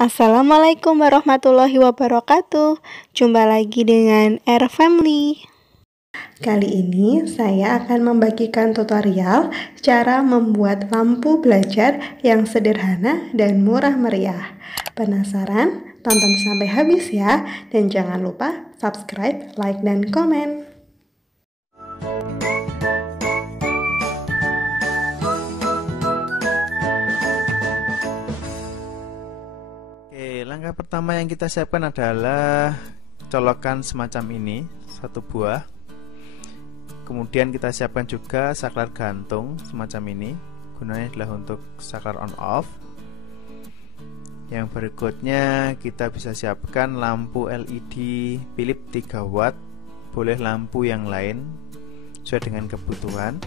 Assalamualaikum warahmatullahi wabarakatuh. Jumpa lagi dengan Air Family. Kali ini saya akan membagikan tutorial cara membuat lampu belajar yang sederhana dan murah meriah. Penasaran? Tonton sampai habis ya, dan jangan lupa subscribe, like, dan komen. Langkah pertama yang kita siapkan adalah colokan semacam ini, satu buah. Kemudian kita siapkan juga saklar gantung semacam ini, gunanya adalah untuk saklar on off. Yang berikutnya kita bisa siapkan lampu LED Philips 3 watt, boleh lampu yang lain sesuai dengan kebutuhan.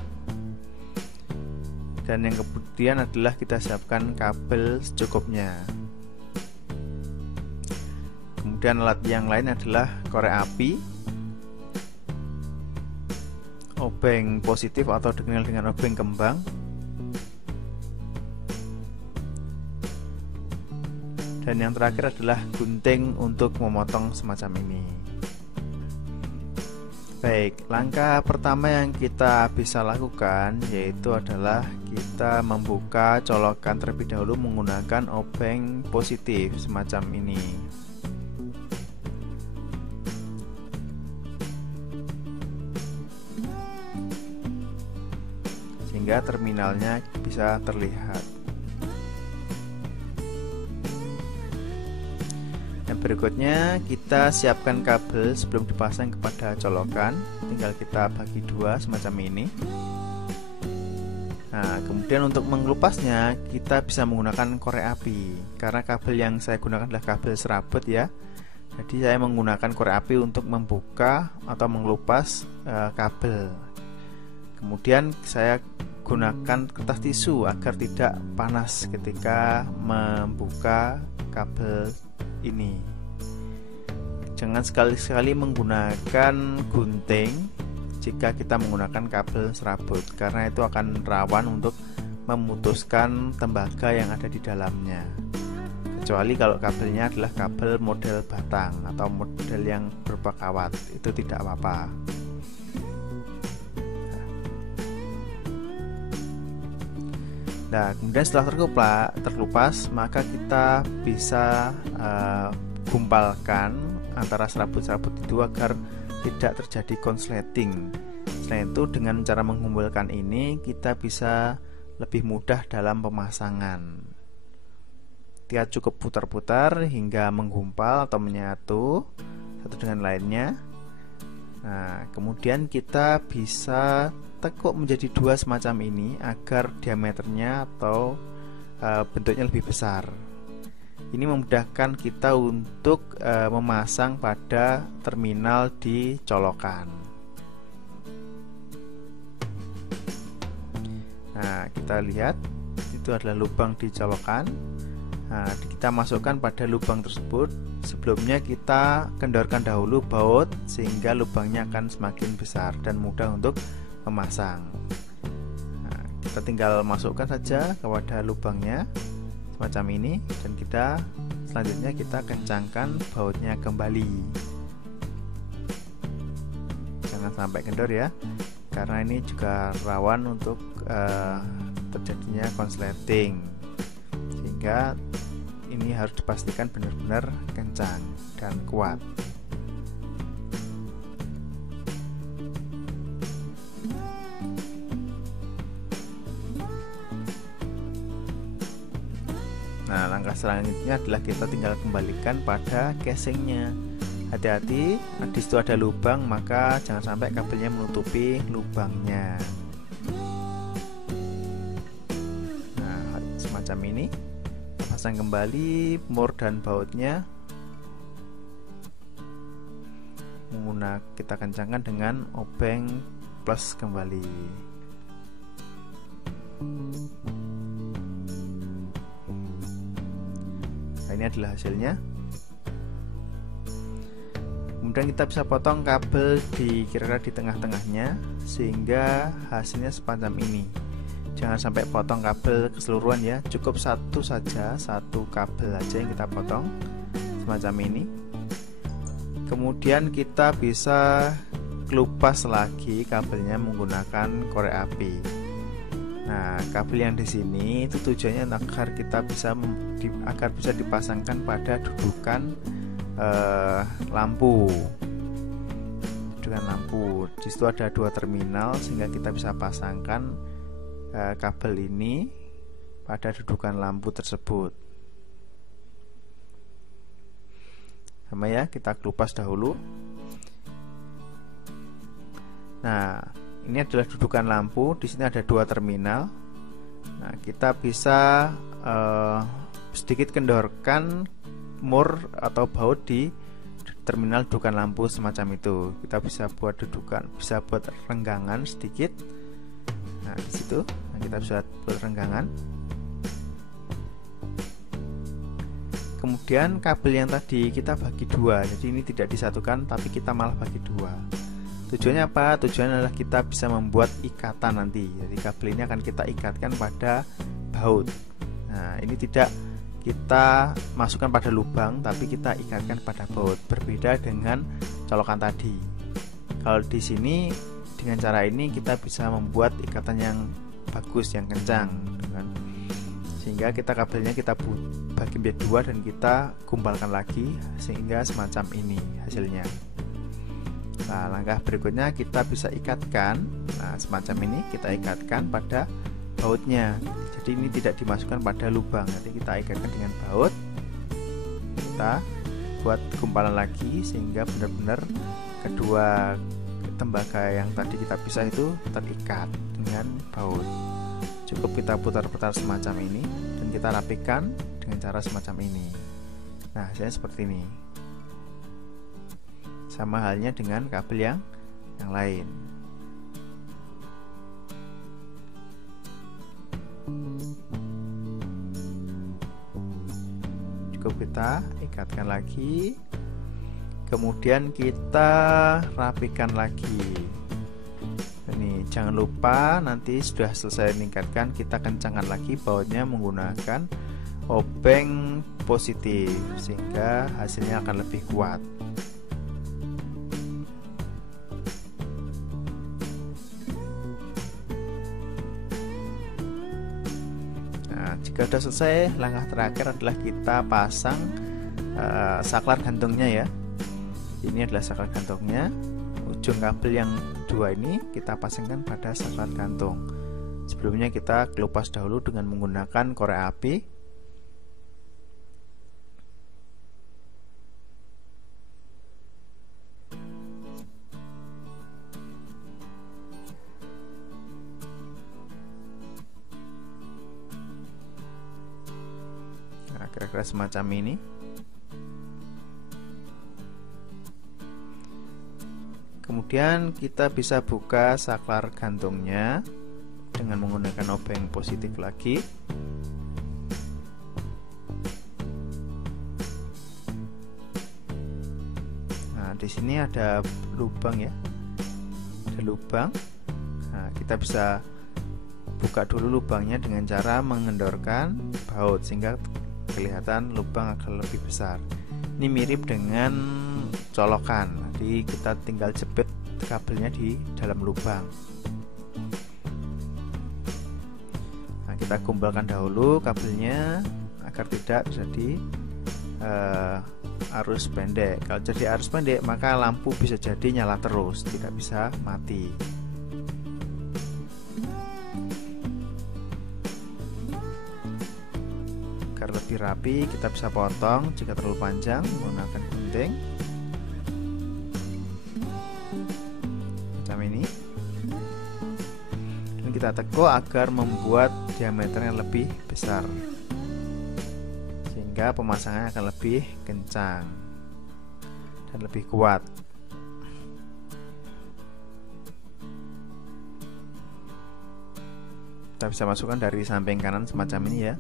Dan yang kemudian adalah kita siapkan kabel secukupnya. Kemudian alat yang lain adalah korek api, obeng positif atau dikenal dengan obeng kembang, dan yang terakhir adalah gunting untuk memotong semacam ini. Baik, langkah pertama yang kita bisa lakukan yaitu adalah kita membuka colokan terlebih dahulu menggunakan obeng positif semacam ini. Sehingga terminalnya bisa terlihat. Yang berikutnya kita siapkan kabel sebelum dipasang kepada colokan, tinggal kita bagi dua semacam ini. Nah, kemudian untuk mengelupasnya kita bisa menggunakan korek api, karena kabel yang saya gunakan adalah kabel serabut ya. Jadi saya menggunakan korek api untuk membuka atau mengelupas kabel. Kemudian saya gunakan kertas tisu agar tidak panas ketika membuka kabel ini. Jangan sekali-sekali menggunakan gunting jika kita menggunakan kabel serabut, karena itu akan rawan untuk memutuskan tembaga yang ada di dalamnya. Kecuali kalau kabelnya adalah kabel model batang atau model yang berupa kawat, itu tidak apa-apa. Nah, kemudian setelah terkelupas, maka kita bisa gumpalkan antara serabut-serabut itu agar tidak terjadi konsleting. Selain itu, dengan cara menggumpalkan ini kita bisa lebih mudah dalam pemasangan. Kita cukup putar-putar hingga menggumpal atau menyatu satu dengan lainnya. Nah, kemudian kita bisa tekuk menjadi dua semacam ini agar diameternya atau bentuknya lebih besar. Ini memudahkan kita untuk memasang pada terminal di colokan. Nah, kita lihat itu adalah lubang di colokan. Nah, kita masukkan pada lubang tersebut. Sebelumnya kita kendorkan dahulu baut sehingga lubangnya akan semakin besar dan mudah untuk memasang. Nah, kita tinggal masukkan saja kepada lubangnya semacam ini, dan selanjutnya kita kencangkan bautnya kembali. Jangan sampai kendor ya, karena ini juga rawan untuk terjadinya konsleting, sehingga ini harus dipastikan benar-benar kencang dan kuat. Nah, langkah selanjutnya adalah kita tinggal kembalikan pada casingnya. Hati-hati, di situ ada lubang, maka jangan sampai kabelnya menutupi lubangnya. Nah, semacam ini. Pasang kembali mur dan bautnya. Kita kencangkan dengan obeng plus kembali. Nah, ini adalah hasilnya. Kemudian kita bisa potong kabel kira-kira di tengah-tengahnya sehingga hasilnya semacam ini. jangan sampai potong kabel keseluruhan ya, cukup satu saja, satu kabel aja yang kita potong semacam ini. Kemudian kita bisa kelupas lagi kabelnya menggunakan korek api. Nah, kabel yang di sini itu tujuannya agar kita bisa dipasangkan pada dudukan lampu. Dudukan lampu. Di situ ada 2 terminal sehingga kita bisa pasangkan kabel ini pada dudukan lampu tersebut. Sama ya, kita kelupas dahulu. Nah, ini adalah dudukan lampu. Di sini ada 2 terminal. Nah, kita bisa sedikit kendorkan mur atau baut di terminal dudukan lampu semacam itu. Kita bisa buat dudukan, bisa buat renggangan sedikit. Nah, di situ kita bisa buat renggangan. Kemudian kabel yang tadi kita bagi 2, jadi ini tidak disatukan tapi kita malah bagi 2. Tujuannya apa? Tujuannya adalah kita bisa membuat ikatan nanti. Jadi kabel ini akan kita ikatkan pada baut. Nah, ini tidak kita masukkan pada lubang tapi kita ikatkan pada baut. Berbeda dengan colokan tadi. Kalau di sini dengan cara ini kita bisa membuat ikatan yang bagus, yang kencang, sehingga kita kabelnya kita bagi menjadi 2 dan kita gumpalkan lagi sehingga semacam ini hasilnya. Nah, langkah berikutnya kita bisa ikatkan, nah semacam ini kita ikatkan pada bautnya. Jadi ini tidak dimasukkan pada lubang, nanti kita ikatkan dengan baut. Kita buat gumpalan lagi sehingga benar-benar kedua tembaga yang tadi kita pisah itu terikat dengan baut. Cukup kita putar-putar semacam ini dan kita rapikan dengan cara semacam ini. Nah, hasilnya seperti ini. Sama halnya dengan kabel yang lain. Cukup kita ikatkan lagi. Kemudian kita rapikan lagi. Ini jangan lupa nanti sudah selesai meningkatkan, kita kencangkan lagi bautnya menggunakan obeng positif sehingga hasilnya akan lebih kuat. Nah, jika sudah selesai, langkah terakhir adalah kita pasang saklar gantungnya ya. Ini adalah saklar gantungnya. Ujung kabel yang 2 ini kita pasangkan pada saklar gantung. Sebelumnya kita kelupas dahulu dengan menggunakan korek api. Nah, kira-kira semacam ini. Kemudian kita bisa buka saklar gantungnya dengan menggunakan obeng positif lagi. Nah, di sini ada lubang ya. Ada lubang. Nah, kita bisa buka dulu lubangnya dengan cara mengendorkan baut sehingga kelihatan lubang akan lebih besar. Ini mirip dengan colokan. Jadi kita tinggal jepit kabelnya di dalam lubang. Nah, kita gumbalkan dahulu kabelnya agar tidak terjadi arus pendek. Kalau jadi arus pendek maka lampu bisa jadi nyala terus, tidak bisa mati. Agar lebih rapi kita bisa potong jika terlalu panjang menggunakan gunting. Ini dan kita tekuk agar membuat diameternya lebih besar sehingga pemasangannya akan lebih kencang dan lebih kuat. Kita bisa masukkan dari samping kanan semacam ini ya.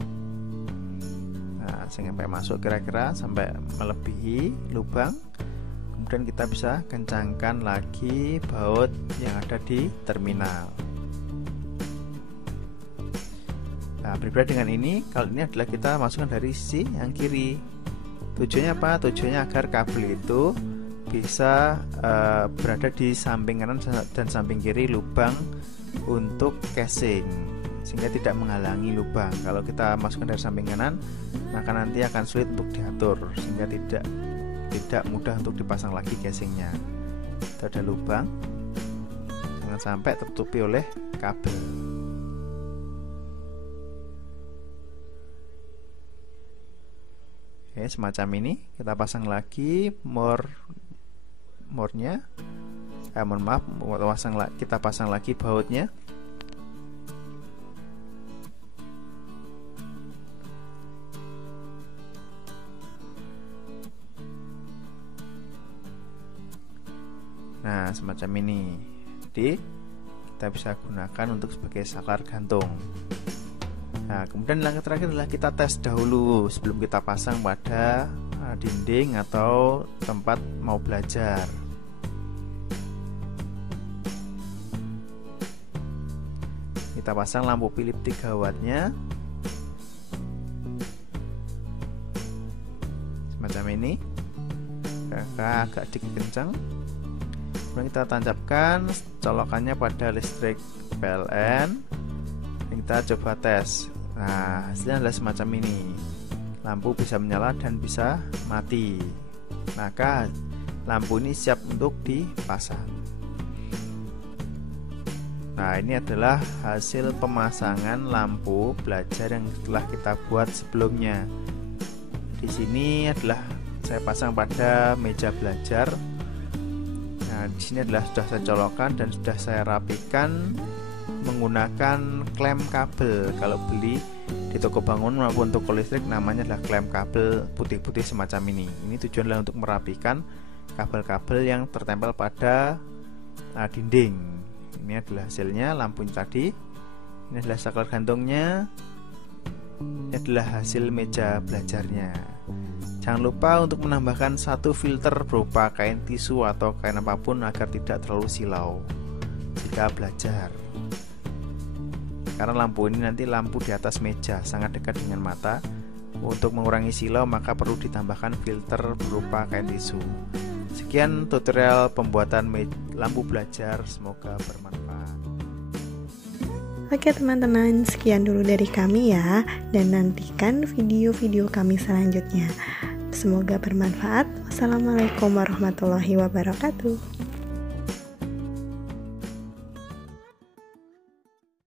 Nah, sampai masuk kira-kira sampai melebihi lubang. Kemudian kita bisa kencangkan lagi baut yang ada di terminal. Nah, berbeda dengan ini, kalau ini adalah kita masukkan dari sisi yang kiri. Tujuannya apa? Tujuannya agar kabel itu bisa berada di samping kanan dan samping kiri lubang untuk casing, sehingga tidak menghalangi lubang. Kalau kita masukkan dari samping kanan, maka nanti akan sulit untuk diatur, sehingga tidak mudah untuk dipasang lagi casingnya. Itu ada lubang, jangan sampai tertutupi oleh kabel. Oke, semacam ini. Kita pasang lagi mornya. Kita pasang lagi bautnya. Nah, semacam ini. Jadi kita bisa gunakan untuk sebagai saklar gantung. Nah, kemudian yang terakhir adalah kita tes dahulu sebelum kita pasang pada dinding atau tempat mau belajar. Kita pasang lampu Philips 3 wattnya semacam ini, agak dikit kencang. Kemudian kita tancapkan colokannya pada listrik PLN. Kita coba tes. Nah, hasilnya adalah semacam ini. Lampu bisa menyala dan bisa mati. Maka lampu ini siap untuk dipasang. Nah, ini adalah hasil pemasangan lampu belajar yang telah kita buat sebelumnya. Di sini adalah saya pasang pada meja belajar. Nah, di sini adalah sudah saya colokkan dan sudah saya rapikan menggunakan klem kabel. Kalau beli di toko bangunan maupun toko listrik namanya adalah klem kabel putih-putih semacam ini. Ini tujuan adalah untuk merapikan kabel-kabel yang tertempel pada dinding. Ini adalah hasilnya lampunya tadi. Ini adalah saklar gantungnya. Ini adalah hasil meja belajarnya. Jangan lupa untuk menambahkan satu filter berupa kain tisu atau kain apapun agar tidak terlalu silau jika belajar. Karena lampu ini nanti lampu di atas meja, sangat dekat dengan mata. Untuk mengurangi silau maka perlu ditambahkan filter berupa kain tisu. Sekian tutorial pembuatan lampu belajar, semoga bermanfaat. Oke teman-teman, sekian dulu dari kami ya, dan nantikan video-video kami selanjutnya. Semoga bermanfaat. Wassalamualaikum warahmatullahi wabarakatuh.